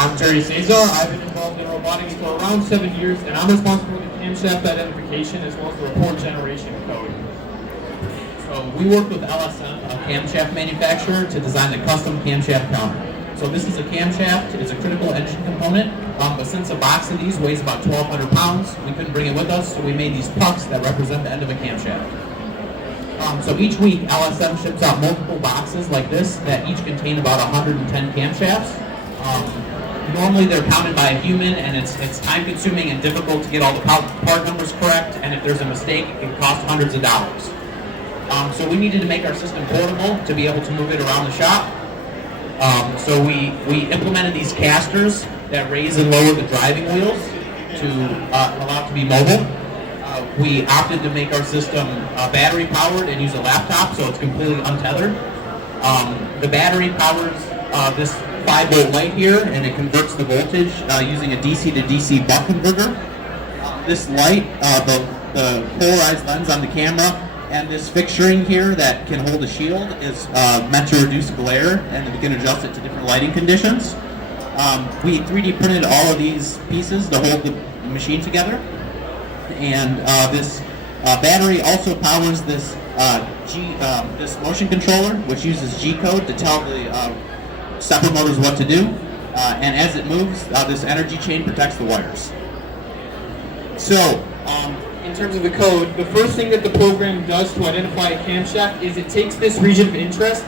I'm Jerry Cesar. I've been involved in robotics for around 7 years, and I'm responsible for the camshaft identification as well as the report generation code. So we work with LSM, a camshaft manufacturer, to design the custom camshaft counter. So this is a camshaft, it's a critical engine component, but since a box of these weighs about 1,200 pounds, we couldn't bring it with us, so we made these pucks that represent the end of a camshaft. So each week, LSM ships out multiple boxes like this that each contain about 110 camshafts. Normally they're counted by a human, and it's time-consuming and difficult to get all the part numbers correct, and if there's a mistake, it can cost hundreds of dollars. So we needed to make our system portable to be able to move it around the shop. So we implemented these casters that raise and lower the driving wheels to allow it to be mobile. We opted to make our system battery powered and use a laptop, so it's completely untethered. The battery powers this 5-volt light here, and it converts the voltage using a DC to DC buck converter. This light, the polarized lens on the camera, and this fixturing here that can hold a shield is meant to reduce glare, and we can adjust it to different lighting conditions. We 3D printed all of these pieces to hold the machine together. And this battery also powers this this motion controller, which uses G-code to tell the stepper motors what to do. And as it moves, this energy chain protects the wires. So, in terms of the code, the first thing that the program does to identify a camshaft is it takes this region of interest,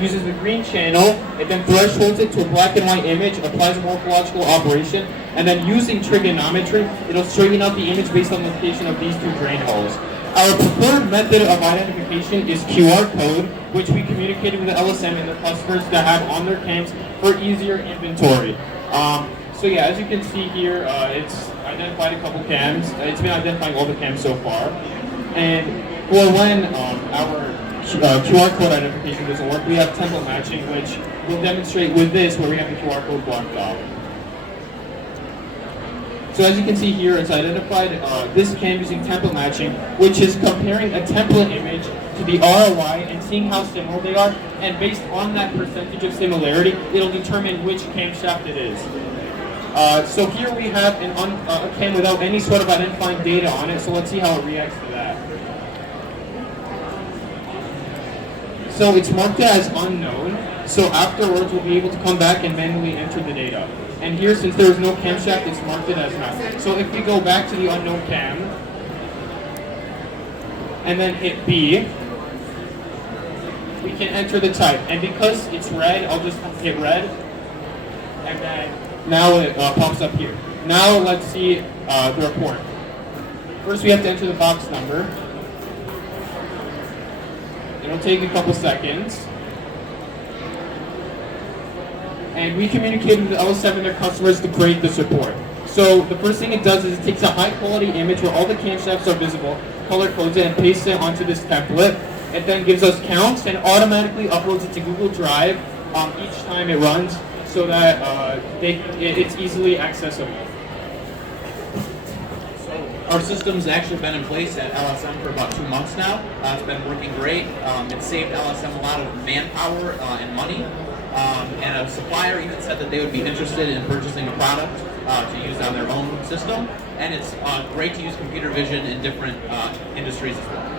uses the green channel, it then thresholds it to a black and white image, applies a morphological operation, and then using trigonometry, it'll straighten out the image based on the location of these two drain holes. Our preferred method of identification is QR code, which we communicated with the LSM and the customers to have on their cams for easier inventory. So yeah, as you can see here, it's identified a couple cams. It's been identifying all the cams so far. And for when our QR code identification doesn't work, we have template matching, which we'll demonstrate with this, where we have the QR code blocked off. So as you can see here, it's identified this cam using template matching, which is comparing a template image to the ROI and seeing how similar they are. And based on that percentage of similarity, it'll determine which camshaft it is. So here we have a cam without any sort of identifying data on it, so let's see how it reacts to that. So it's marked as unknown, so afterwards we'll be able to come back and manually enter the data. And here, since there is no camshaft, it's marked it as not. So if we go back to the unknown cam, and then hit B, we can enter the type. And because it's red, I'll just hit red, and then now it pops up here. Now let's see the report. First we have to enter the box number. It'll take a couple seconds. And we communicate with the L7 and their customers to create this report. So the first thing it does is it takes a high quality image where all the camshafts are visible, color codes it, and pastes it onto this template. It then gives us counts and automatically uploads it to Google Drive each time it runs, so that it's easily accessible. Our system's actually been in place at LSM for about 2 months now. It's been working great. It's saved LSM a lot of manpower and money. And a supplier even said that they would be interested in purchasing a product to use on their own system. And it's great to use computer vision in different industries as well.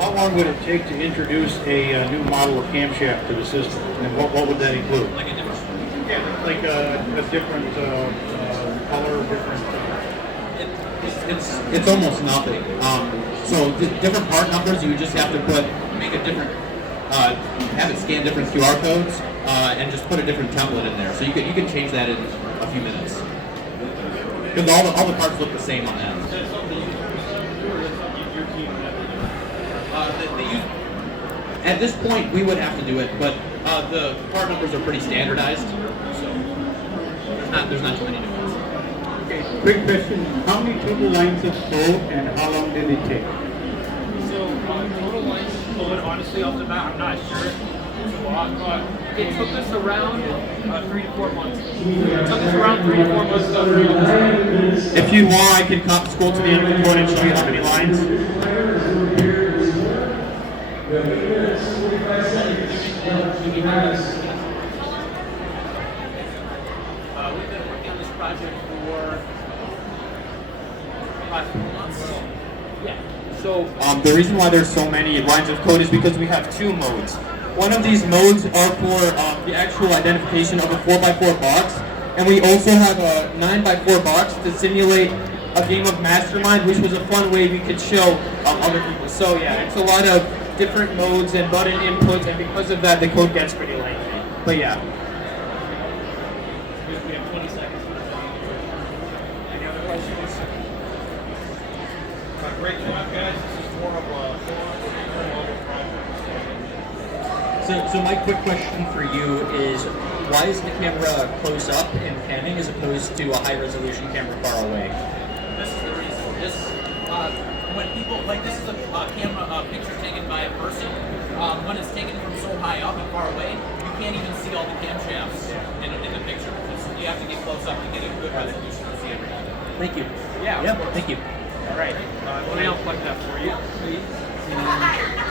How long would it take to introduce a new model of camshaft to the system? And what would that include? Like a different. Yeah, like a different color, different. It's almost nothing. So different part numbers, you would just have to make a different, have it scan different QR codes, and just put a different template in there. So you can change that in a few minutes. Because all the parts look the same on that. At this point, we would have to do it, but the part numbers are pretty standardized, so there's not too many new ones. Okay, quick question. How many total lines of code and how long did it take? So total lines of code, honestly, off the bat, I'm not sure. It took us around 3 to 4 months. It took us around 3 to 4 months to read this. If you want, I can scroll to the end of the code and show you how many lines. We've been working on this project for about 4 months. Yeah. So the reason why there's so many lines of code is because we have two modes. One of these modes are for the actual identification of a 4x4 box, and we also have a 9x4 box to simulate a game of Mastermind, which was a fun way we could show other people. So yeah, it's a lot of different modes and button inputs, and because of that, the code gets pretty lengthy. But yeah. We have 20 seconds. Any other questions? Great job, guys. This is more of a So my quick question for you is, why is the camera close up and panning as opposed to a high resolution camera far away? This is the reason. When people, like this is a camera picture taken by a person, when it's taken from so high up and far away, you can't even see all the camshafts in the picture. You have to get close up to get a good resolution to see everything. Thank you. Yeah. Yep, thank you. All right. Let me unplug that for you, please.